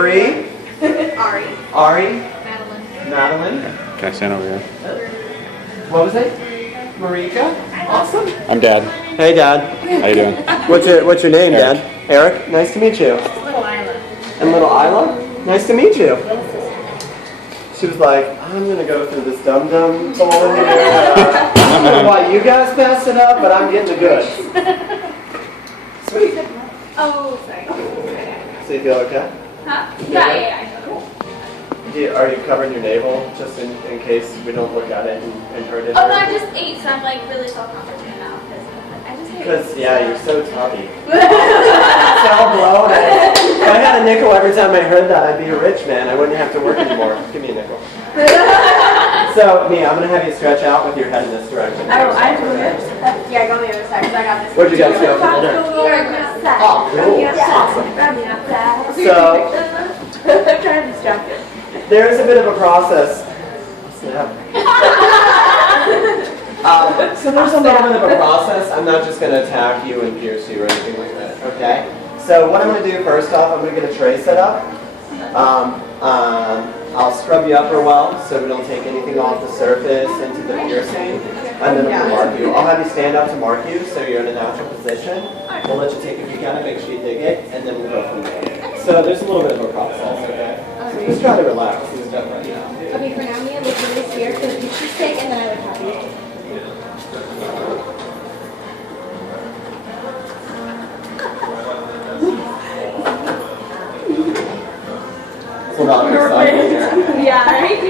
Marie? Ari. Ari? Madeline. Madeline? Can I stand over here? What was it? Marika? Awesome. I'm Dad. Hey, Dad. How you doing? What's your name, Eric. Dad? Eric? Nice to meet you. Little Isla. And little Isla? Nice to meet you. She was like, I'm going to go through this dum-dum bowl here. I don't know why you guys passed it up, but I'm getting the goods. Sweet. Oh, sorry. So you feel okay? Huh? Yeah. Are you covering your navel just in case we don't look at it and hurt it? Oh, no, I just ate, so I'm like really self-confident now. I just ate. Because, yeah, you're so tubby. So bloated. If I had a nickel every time I heard that, I'd be a rich man. I wouldn't have to work anymore. Give me a nickel. So, Mia, I'm going to have you stretch out with your head in this direction. Oh, I have to go there. Yeah, go on the other side, because I got this. Where'd you guys go for dinner? Oh, cool. Awesome. So, I'm trying to distract it. there's a bit of a process. So there's a little bit of a process. I'm not just going to attack you and pierce you or anything like that, okay? So what I'm going to do first off, I'm going to get a tray set up. I'll scrub you up real well so we don't take anything off the surface into the piercing. And then I'm going to mark you. I'll have you stand up to mark you so you're in a natural position. We'll let you take a peek at it, make sure you dig it, and then we'll go from there. So there's a little bit of a process, okay? So just try to relax and stuff right now. Okay, for now, Mia, look at this here for the picture stick, and then I would have you. We're not excited here. Yeah, right?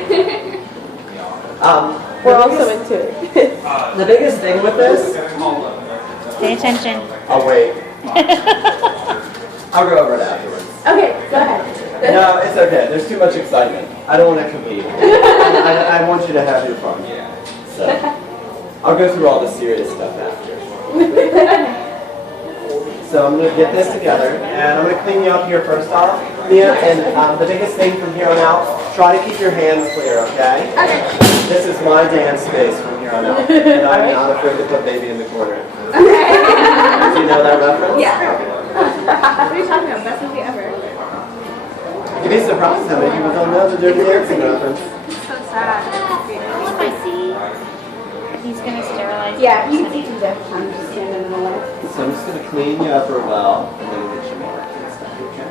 We're also into it. The biggest thing with this... Pay attention. I'll wait. I'll go over it afterwards. Okay, go ahead. No, it's okay. There's too much excitement. I don't want to compete. I want you to have your fun. So, I'll go through all the serious stuff after. So I'm going to get this together, and I'm going to clean you up here first off. Mia, and the biggest thing from here on out, try to keep your hands clear, okay? Okay. This is my dance space from here on out, and I'm not afraid to put baby in the corner. Okay. Do you know that reference? Yeah. What are you talking about? Best movie ever. You'd be surprised how many people don't know the Dirty Dancing reference. So sad. Spicy. He's gonna sterilize. Yeah, you can do that. I'm just standing in the way. So I'm just going to clean you up real well, and then we'll get you marked and stuff, okay?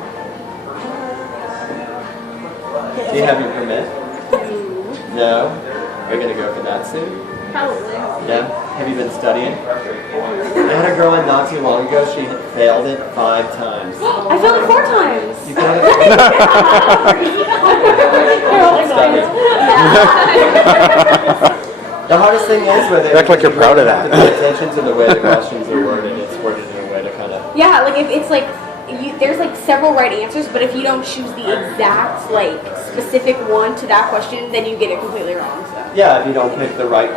Do you have your permit? No? Are you going to go for that soon? Probably. Yeah? Have you been studying? I had a girl in not too long ago, she failed it 5 times. I failed it 4 times. You got it? The hardest thing is where they Act like you're proud of that. have to pay attention to the way the questions are worded. It's worded in a way to kind of... Yeah, like if it's like, there's like several right answers, but if you don't choose the exact, like, specific one to that question, then you get it completely wrong, so. Yeah, if you don't pick the right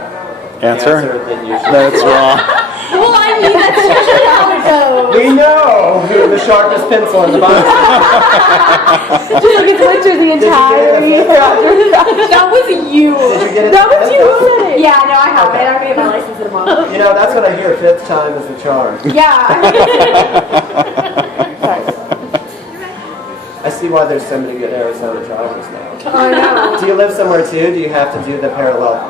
Answer? then you should... That's wrong. Well, I mean, that's usually how it goes. We know who the sharpest pencil in the box is. Just like it's went through the entire year. That was you. Did you get it? That was you who said it. Yeah, no, I haven't. Okay. I'm gonna get my license in a month. You know, that's what I hear, 5th time is the charm. Yeah. Sorry. I see why there's so many good Arizona drivers now. I know. Do you live somewhere too? Do you have to do the parallel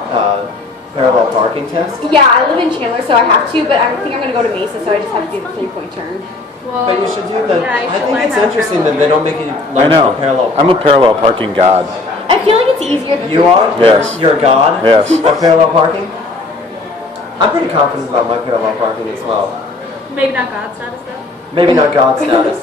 parking test? Yeah, I live in Chandler, so I have to, but I think I'm going to go to Mesa, so I just have to do the 3-point turn. Well, But you should do the... yeah, I think it's interesting that they don't make you learn I know. the parallel. I'm a parallel parking god. I feel like it's easier than You are? Yes. You're a god? Yes. Of parallel parking? I'm pretty confident about my parallel parking as well. Maybe not God status, though. Maybe not god status.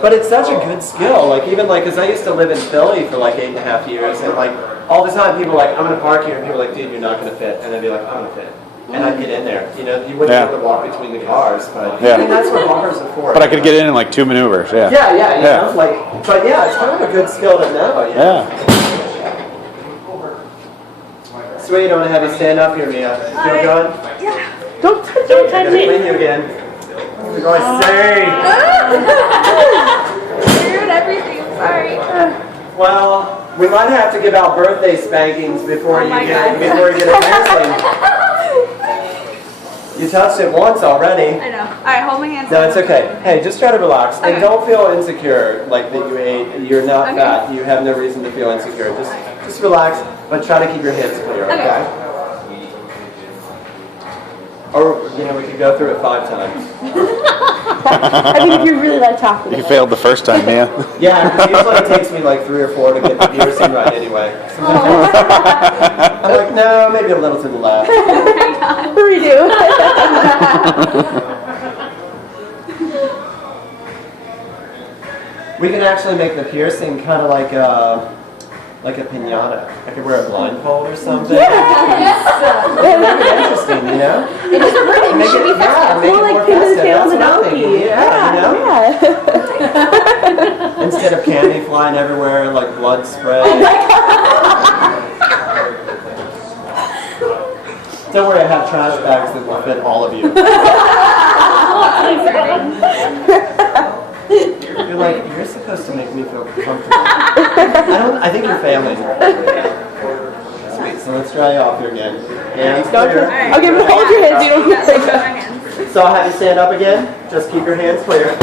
But it's such a good skill. Like, even like, because I used to live in Philly for like 8.5 years, and like, all the time people are like, I'm going to park here, and people are like, dude, you're not going to fit. And I'd be like, I'm going to fit. And I'd get in there. You know, you wouldn't be able to walk between the cars, but Yeah. I mean, that's what bars are for. But I could get in like 2 maneuvers, yeah. Yeah, you know, like, but yeah, it's kind of a good skill to know, you know? Yeah. Sweet, I'm going to have you stand up here, Mia. Feel good? Yeah. Don't touch I'm going to clean you again. You're going to say. Weird everything, sorry. Well, we might have to give out birthday spankings before you get a piercing. You touched it once already. I know. All right, hold my hands. No, it's okay. Hey, just try to relax. And Okay. don't feel insecure like that you ate. You're not Okay. fat. You have no reason to feel insecure. Just relax, but try to keep your hands clear, okay? Or, you know, we could go through it 5 times. I mean, if you really like chocolate. You failed the first time, Mia. Yeah, because usually it takes me like 3 or 4 to get the piercing right anyway. I'm like, no, maybe a little to the left. Redo. We can actually make the piercing kind of like a piñata. I could wear a blindfold or something. Make it interesting, you know? It doesn't hurt. It Make should be it, festive. make it more festive. That's what I'm thinking. Yeah, you know? Yeah. Instead of candy flying everywhere, like blood spray. Don't worry, I have trash bags that will fit all of you. You're like, you're supposed to make me feel comfortable. I think you're failing. Sweet, so let's try off here again. Hands clear. Okay, but hold your hands. You don't need to So I'll have you stand up again. Just keep your hands clear.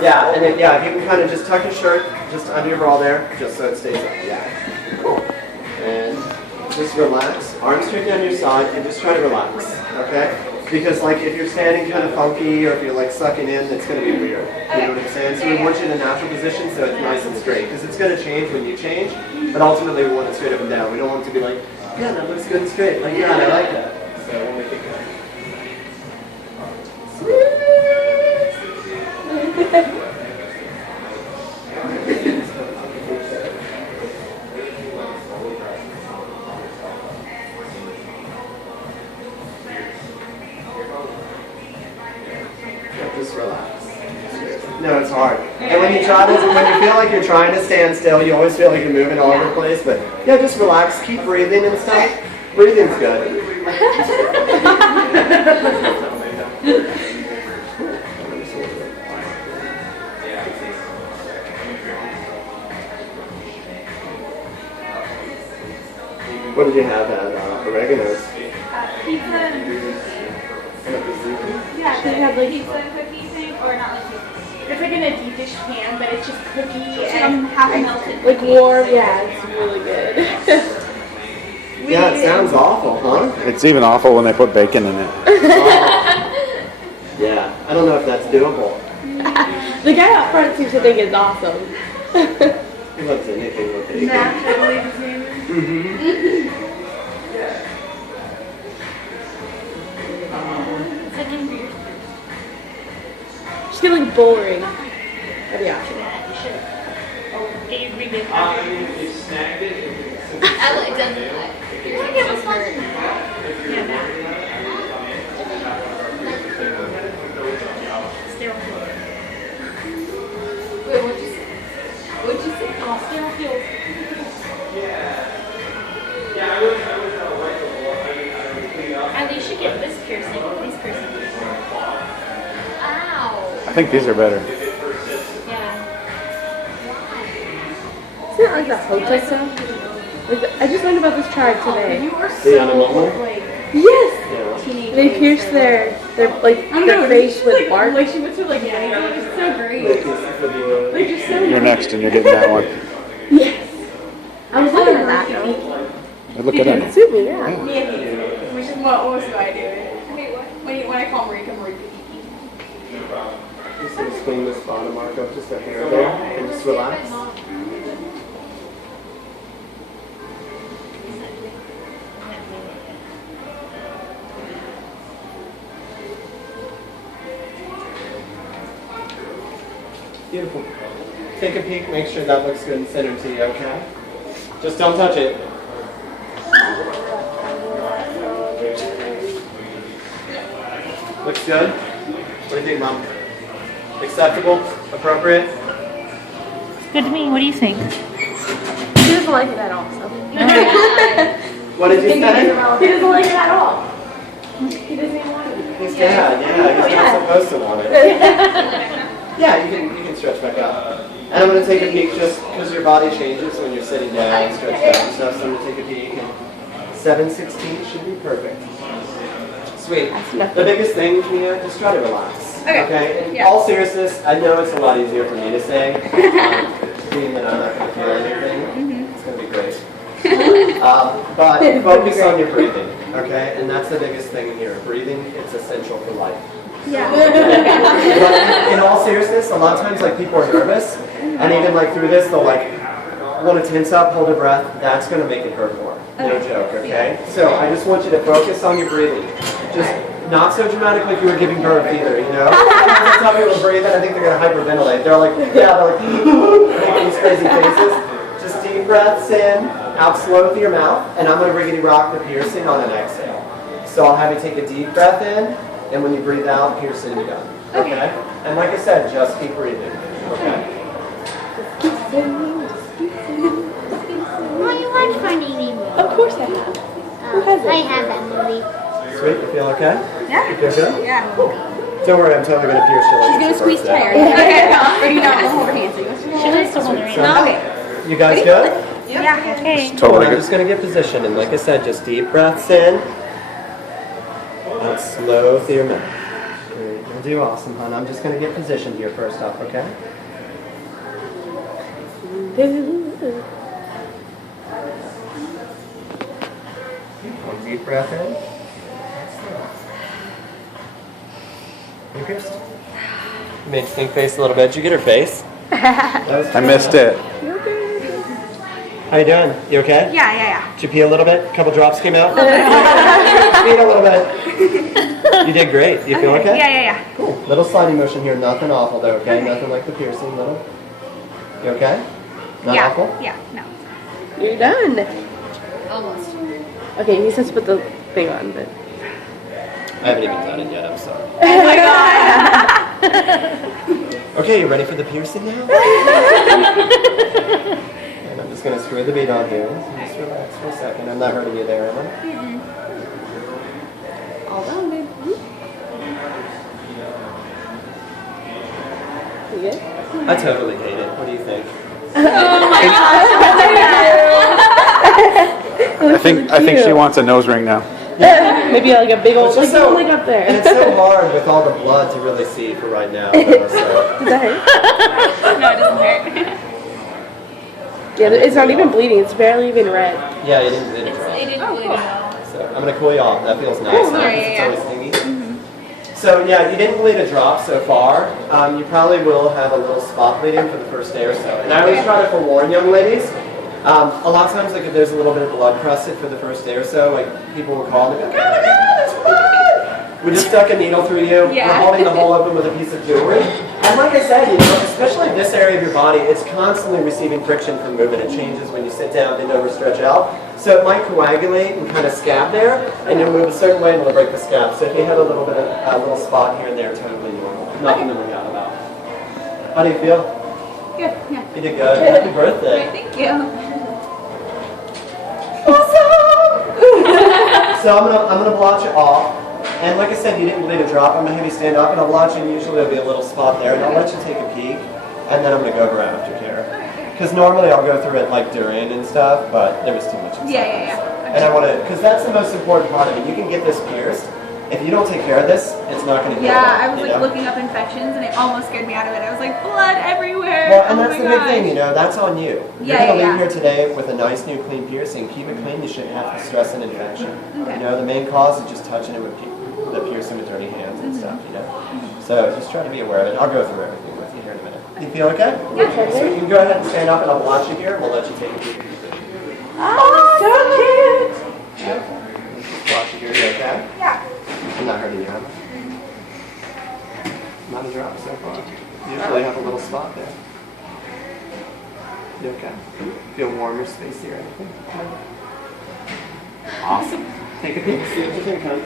Yeah, and then, if you can kind of just tuck your shirt just under your bra there, just so it stays up. Yeah. And just relax. Arms straight down your side, and just try to relax, okay? Because like if you're standing kind of funky, or if you're like sucking in, it's going to be weird. You know what I'm saying? So we want you in a natural position so it's nice and straight. Because it's going to change when you change, but ultimately we want it straight up and down. We don't want it to be like, yeah, that looks good and straight. Like, yeah, I like that. So we'll make it good. Just relax. No, it's hard. And when you try this, when you feel like you're trying to stand still, you always feel like you're moving all over the place. But yeah, just relax. Keep breathing and stuff. Breathing's good. What did you have at Oregano's? Pizza and yeah, they have like pizza and cookie thing, or not like pizza. It's like in a deep dish pan, but it's just cookie and half melted. Like warm, yeah, it's really good. Yeah, it sounds awful, huh? It's even awful when they put bacon in it. Yeah, I don't know if that's doable. The guy up front seems to think it's awesome. He loves anything with bacon. Mash, I believe his name is. It's like in beer. She's feeling boring. That'd be awesome. Get your green bacon. If you snagged it, I like that. You're gonna give us one. Sterile. Wait, what'd you say? What'd you say? Oh, sterile field. yeah, I was like, And you should get this piercing. These piercings. Ow. I think these are better. Yeah. Isn't it like the hotel stuff? Like, I just learned about this chart today. You are The animal? like Yes! Yeah. teenage. They pierce their face with bark. Like she went through like yeah, it's so great. Like you're so. You're next, and you're getting that one. Yes. I was looking at that. Look at that. Suit me, yeah. Which is what almost what I do. Wait, what? When I call Marika, Just gonna swing this bottom arc up just a hair there, and just relax. Beautiful. Take a peek, make sure that looks good and centered to you, okay? Just don't touch it. Looks good? What do you think, Mom? Acceptable? Appropriate? Good to me. What do you think? He doesn't like it at all, so. What did you say? He doesn't like it at all. He doesn't even want it. He's dad, yeah, he's not supposed to want it. Yeah, you can stretch back out. And I'm going to take a peek just because your body changes when you're sitting down, stretched out and stuff. So I'm going to take a peek, and 7/16 should be perfect. Sweet. The biggest thing, Mia, just try to relax. Okay? In all seriousness, I know it's a lot easier for me to say, being that I'm not going to feel anything. It's going to be great. But focus on your breathing, okay? And that's the biggest thing here. Breathing, it's essential for life. Yeah. But in all seriousness, a lot of times like people are nervous, and even like through this, they'll like want to tense up, hold a breath. That's going to make it hurt more. No joke, okay? So I just want you to focus on your breathing. Just not so dramatic like you were giving birth either, you know? Sometimes tell people to breathe, and I think they're going to hyperventilate. They're like, making these crazy faces. Just deep breaths in, out slow through your mouth, and I'm going to riggedy rock the piercing on an exhale. So I'll have you take a deep breath in, and when you breathe out, piercing you done. Okay? And like I said, just keep breathing. Okay? Oh, you watch Finding Nemo? Of course I have. I have that movie. Sweet, you feel okay? Yeah. You feel good? Yeah. Don't worry, I'm totally going to pierce you like She's gonna it's your squeeze birthday. tighter. Or you don't hold her hands. She likes to hold her So, hand. you guys good? Yeah. Okay. Cool, Totally I'm good. just going to get positioned, and like I said, just deep breaths in, out slow through your mouth. Great, you'll do awesome, hon. I'm just going to get positioned here first off, okay? One deep breath in. You pierced? You made stink face a little bit. Did you get her face? I missed it. How you doing? You okay? Yeah. Did you pee a little bit? A couple drops came out? Peed a little bit. You did great. You feel okay? Yeah. Cool. Little sliding motion here. Nothing awful though, okay? Nothing like the piercing. Little. You okay? Not awful? Yeah. No. You're done. Almost. Okay, he's supposed to put the thing on, but. I haven't even done it yet. I'm sorry. Oh my god. Okay, you ready for the piercing now? And I'm just going to screw the bead on here. So just relax for a second. I'm not hurting you there, am I? All done, babe. You good? I totally hate it. What do you think? I think she wants a nose ring now. Maybe like a big old It's just like, so, like up there. and it's so hard with all the blood to really see for right now. So. Does that hurt? No, it doesn't hurt. Yeah, it's not even bleeding. It's barely even red. Yeah, it didn't drop. It didn't bleed at all. So I'm going to cool you off. That feels nice now because it's always stingy. So yeah, you didn't bleed a drop so far. You probably will have a little spot bleeding for the first day or so. And I always try to forewarn young ladies. A lot of times, like if there's a little bit of blood crusted for the first day or so, like people will call and be like, "Oh my God, it's blood!" We just stuck a needle through you. Yeah. We're holding the hole open with a piece of jewelry. And like I said, you know, especially this area of your body, it's constantly receiving friction from movement. It changes when you sit down, bend over, stretch out. So it might coagulate and kind of scab there, and you'll move a certain way and it'll break the scab. So if you have a little bit of a little spot here and there, totally normal. Nothing to worry out about. How do you feel? Good. Yeah. You did good. Happy birthday. Thank you. So I'm gonna blotch it off, and like I said, you didn't bleed a drop. I'm gonna have you stand up, and I'll blotch, and usually there'll be a little spot there, and I'll let you take a peek, and then I'm gonna go over aftercare. Because normally I'll go through it like during and stuff, but there was too much inside. Yeah. And I want to, because that's the most important part of it. You can get this pierced. If you don't take care of this, it's not going to heal. Yeah, I was you like know? looking up infections and it almost scared me out of it. I was like, blood everywhere. Well, and Oh that's my the big gosh. thing, you know, that's on you. You're Yeah, going to yeah, leave yeah. here today with a nice new clean piercing. Keep it clean, you shouldn't have to stress an infection. Okay. You know, the main cause is just touching it with the piercing with dirty hands and stuff, you know. So just try to be aware of it. I'll go through everything with you here in a minute. You feel okay? Yeah. So you can go ahead and stand up and I'll watch you here and we'll let you take a peek. Oh, so cute. Just watch you here, you okay? Yeah. I'm not hurting you, am I? Not a drop so far. Usually have a little spot there. You okay? Feel warm or spacey or anything? Awesome. Take a peek, see what you think, hon.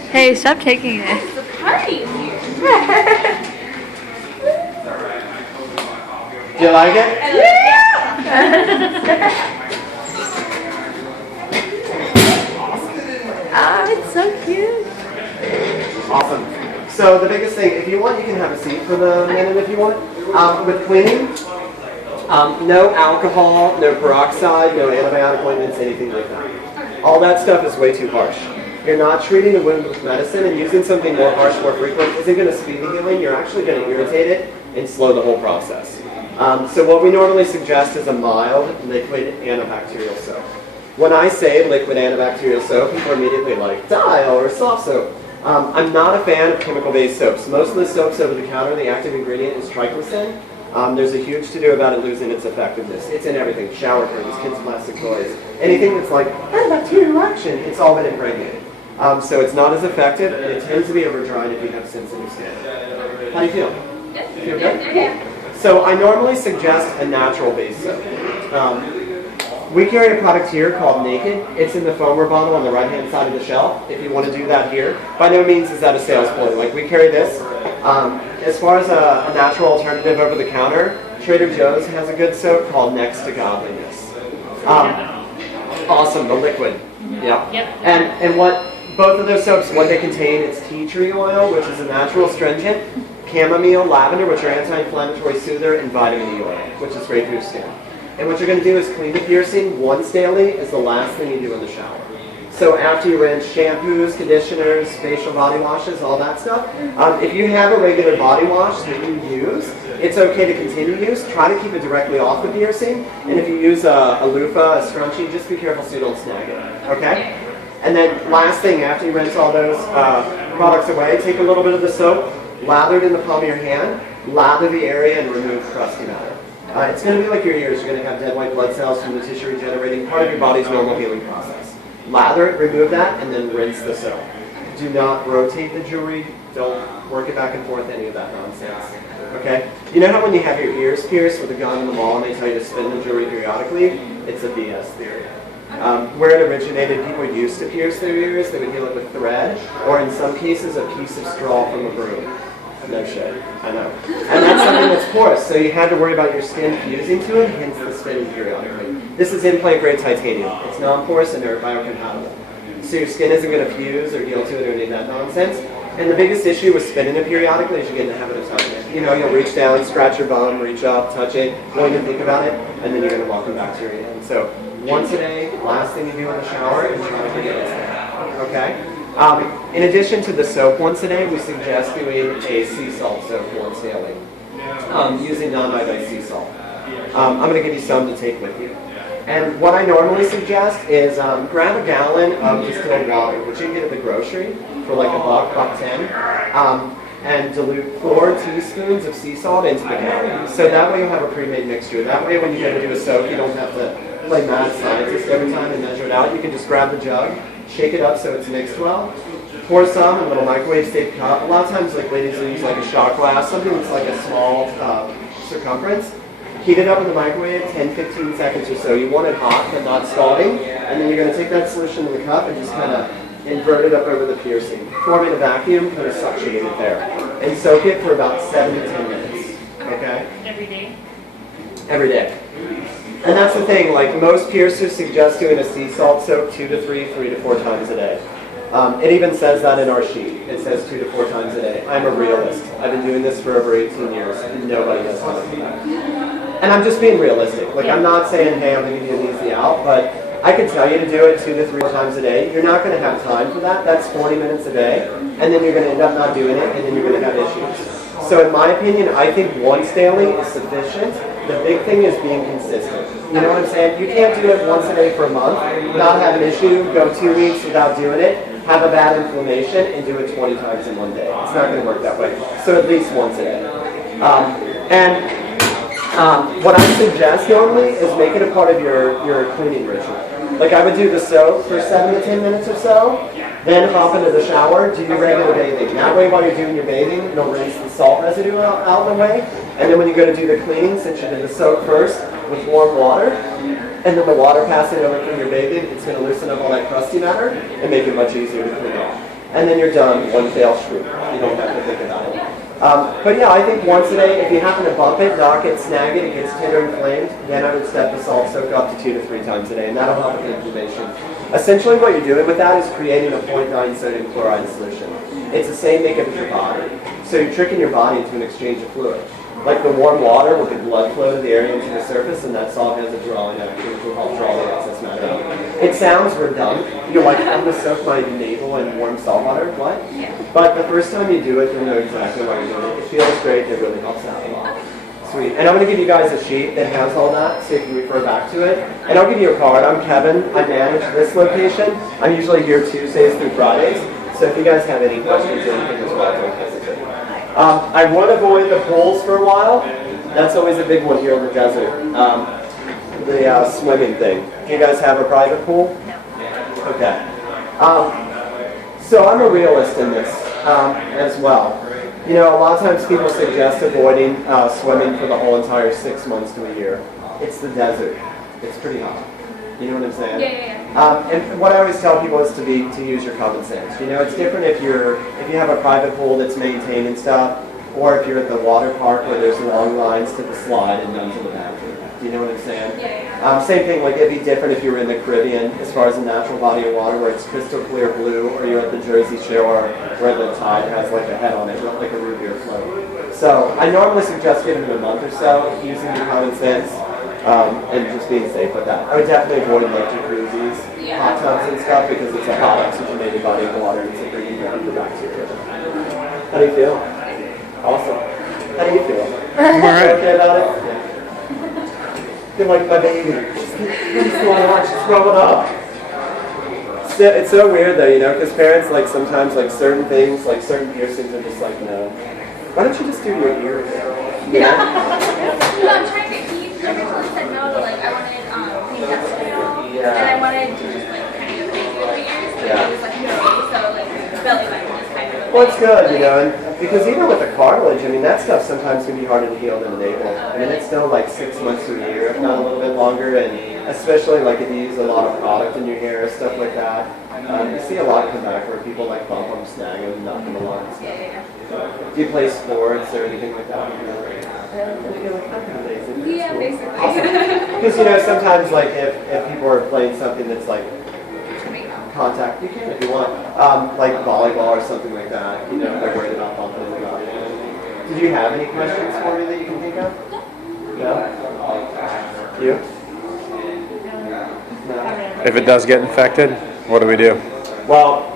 Hey, stop taking it. It's a party in here. Do you like it? Ah, it's so cute. Awesome. So the biggest thing, if you want, you can have a seat for the minute if you want. With cleaning, no alcohol, no peroxide, no antibiotic ointments, anything like that. All that stuff is way too harsh. You're not treating the wound with medicine, and using something more harsh, more frequent isn't going to speed the healing. You're actually going to irritate it and slow the whole process. So what we normally suggest is a mild liquid antibacterial soap. When I say liquid antibacterial soap, people are immediately like, Dial or soft soap. I'm not a fan of chemical-based soaps. Most of the soaps over the counter, the active ingredient is triclosan. There's a huge to-do about it losing its effectiveness. It's in everything, shower curtains, kids' plastic toys, anything that's like antibacterial action, it's all been impregnated. So it's not as effective, and it tends to be over-dried if you have sensitive skin. How do you feel? Good. Feel good? Yeah. So I normally suggest a natural-based soap. We carry a product here called Naked. It's in the foamer bottle on the right-hand side of the shelf, if you want to do that here. By no means is that a sales ploy. Like, we carry this. As far as a natural alternative over the counter, Trader Joe's has a good soap called Next to Godliness. Awesome, the liquid. Yeah. Yep. And what both of those soaps, what they contain, it's tea tree oil, which is a natural astringent, chamomile, lavender, which are anti-inflammatory soother, and vitamin E oil, which is great for your skin. And what you're going to do is clean the piercing once daily is the last thing you do in the shower. So after you rinse shampoos, conditioners, facial body washes, all that stuff, if you have a regular body wash that you use, it's okay to continue use. Try to keep it directly off the piercing. And if you use a loofah, a scrunchie, just be careful so you don't snag it. Okay? And then last thing, after you rinse all those products away, take a little bit of the soap, lather it in the palm of your hand, lather the area, and remove crusty matter. It's going to be like your ears. You're going to have dead white blood cells from the tissue regenerating, part of your body's normal healing process. Lather it, remove that, and then rinse the soap. Do not rotate the jewelry. Don't work it back and forth, any of that nonsense. Okay? You know how when you have your ears pierced with a gun in the mall and they tell you to spin the jewelry periodically? It's a BS theory. Where it originated, people used to pierce their ears. They would heal it with thread, or in some cases, a piece of straw from a broom. No shit, I know. And that's something that's porous, so you had to worry about your skin fusing to it, hence the spinning periodically. This is implant grade titanium. It's non-porous and they're biocompatible. So your skin isn't going to fuse or heal to it or any of that nonsense. And the biggest issue with spinning it periodically is you get in the habit of touching it. You know, you'll reach down, scratch your bum, reach up, touch it, won't even think about it, and then you're going to welcome back to your hand. So once a day, last thing you do in the shower, and try to forget it. Okay? In addition to the soap once a day, we suggest doing a sea salt soap once daily, using non-iodized sea salt. I'm going to give you some to take with you. And what I normally suggest is grab a gallon of distilled water, which you can get at the grocery for like $1.10, and dilute 4 teaspoons of sea salt into the gallon. So that way you'll have a pre-made mixture. That way when you go to do a soap, you don't have to play mad scientist every time and measure it out. You can just grab the jug, shake it up so it's mixed well, pour some in a little microwave-safe cup. A lot of times, like ladies will use like a shot glass, something that's like a small circumference. Heat it up in the microwave, 10-15 seconds or so. You want it hot but not scalding, and then you're going to take that solution in the cup and just kind of invert it up over the piercing. Pour it in a vacuum, kind of suctionate it there, and soak it for about 7 to 10 minutes. Okay? Every day? Every day. And that's the thing, like most piercers suggest doing a sea salt soak 2 to 3, 3 to 4 times a day. It even says that in our sheet. It says 2 to 4 times a day. I'm a realist. I've been doing this for over 18 years, and nobody has time for that. And I'm just being realistic. Like, I'm not saying, hey, I'm going to give you an easy out, but I can tell you to do it 2 to 3 times a day. You're not going to have time for that. That's 40 minutes a day, and then you're going to end up not doing it, and then you're going to have issues. So in my opinion, I think once daily is sufficient. The big thing is being consistent. You know what I'm saying? You can't do it once a day for a month, not have an issue, go 2 weeks without doing it, have a bad inflammation, and do it 20 times in one day. It's not going to work that way. So at least once a day. What I suggest normally is make it a part of your cleaning ritual. Like I would do the soap for 7 to 10 minutes or so, then hop into the shower, do your regular bathing. That way while you're doing your bathing, it'll rinse the salt residue out of the way. And then when you go to do the cleaning, since you did the soap first with warm water, and then the water passing over from your bathing, it's going to loosen up all that crusty matter and make it much easier to clean off. And then you're done, one fell swoop. You don't have to think about it. But yeah, I think once a day, if you happen to bump it, knock it, snag it, it gets tender and inflamed, then I would step the salt soak up to 2 to 3 times a day, and that'll help with the inflammation. Essentially what you're doing with that is creating a 0.9 sodium chloride solution. It's the same makeup as your body. So you're tricking your body into an exchange of fluid. Like the warm water will get blood flow to the area into the surface, and that salt has a drawing activity which will help draw the excess matter out. It sounds redundant. You're like, I'm going to soak my navel in warm salt water. What? But the first time you do it, you'll know exactly why you're doing it. It feels great. It really helps out a lot. Sweet. And I'm going to give you guys a sheet that has all that, so you can refer back to it. And I'll give you a card. I'm Kevin. I manage this location. I'm usually here Tuesdays through Fridays. So if you guys have any questions or anything as well, don't hesitate. I would avoid the pools for a while. That's always a big one here in the desert. The swimming thing. Do you guys have a private pool? No. Okay. So I'm a realist in this as well. You know, a lot of times people suggest avoiding swimming for the whole entire 6 months to a year. It's the desert. It's pretty hot. You know what I'm saying? Yeah. And what I always tell people is to use your common sense. You know, it's different if you have a private pool that's maintained and stuff, or if you're at the water park where there's long lines to the slide and none to the bathroom. Do you know what I'm saying? Yeah. Same thing, like it'd be different if you were in the Caribbean as far as a natural body of water where it's crystal clear blue, or you're at the Jersey Shore where the tide has like a head on it, like a root beer float. So I normally suggest giving it a month or so, using your common sense, and just being safe with that. I would definitely avoid like jacuzzis, hot tubs and stuff, because it's a hot oxygenated body of water and it's a breeding ground for bacteria. How do you feel? Awesome. How do you feel? I'm all right. Okay about it? Yeah. You're like my baby. What's going on? She's growing up. It's so weird though, you know, because parents like sometimes like certain things, like certain piercings are just like, no. Why don't you just do your ears? Yeah. No, I'm trying to keep. I originally said no to like I wanted industrial, and I wanted to just like kind of go crazy with my ears, but he was like no, so like belly button was kind of. Well, it's good, you know, and because even with the cartilage, I mean, that stuff sometimes can be harder to heal than a navel. I mean, it's still like 6 months to a year, if not a little bit longer, and especially like if you use a lot of product in your hair, stuff like that. You see a lot come back where people like bump them, snag them, knock them a lot and stuff. Do you play sports or anything like that? Yeah, basically. Because, you know, sometimes like if people are playing something that's like contact, you can if you want, like volleyball or something like that, you know, they're worried about bumping in the body. Did you have any questions for me that you can think of? No? You? No? If it does get infected, what do we do? Well,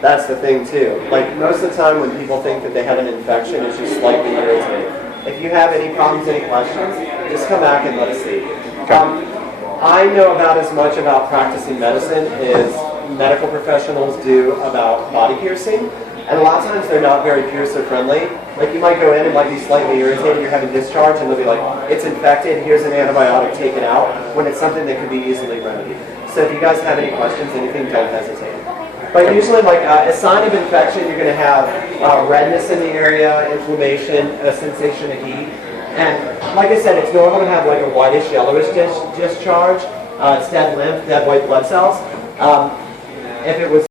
that's the thing too. Like most of the time when people think that they have an infection, it's just slightly irritating. If you have any problems, any questions, just come back and let us see. I know about as much about practicing medicine as medical professionals do about body piercing. And a lot of times they're not very piercer friendly. Like you might go in and might be slightly irritated, you're having discharge, and they'll be like, it's infected, here's an antibiotic, take it out, when it's something that could be easily remedied. So if you guys have any questions, anything, don't hesitate. But usually, like a sign of infection, you're going to have redness in the area, inflammation, a sensation of heat. And like I said, it's normal to have like a whitish, yellowish discharge. It's dead lymph, dead white blood cells. If it was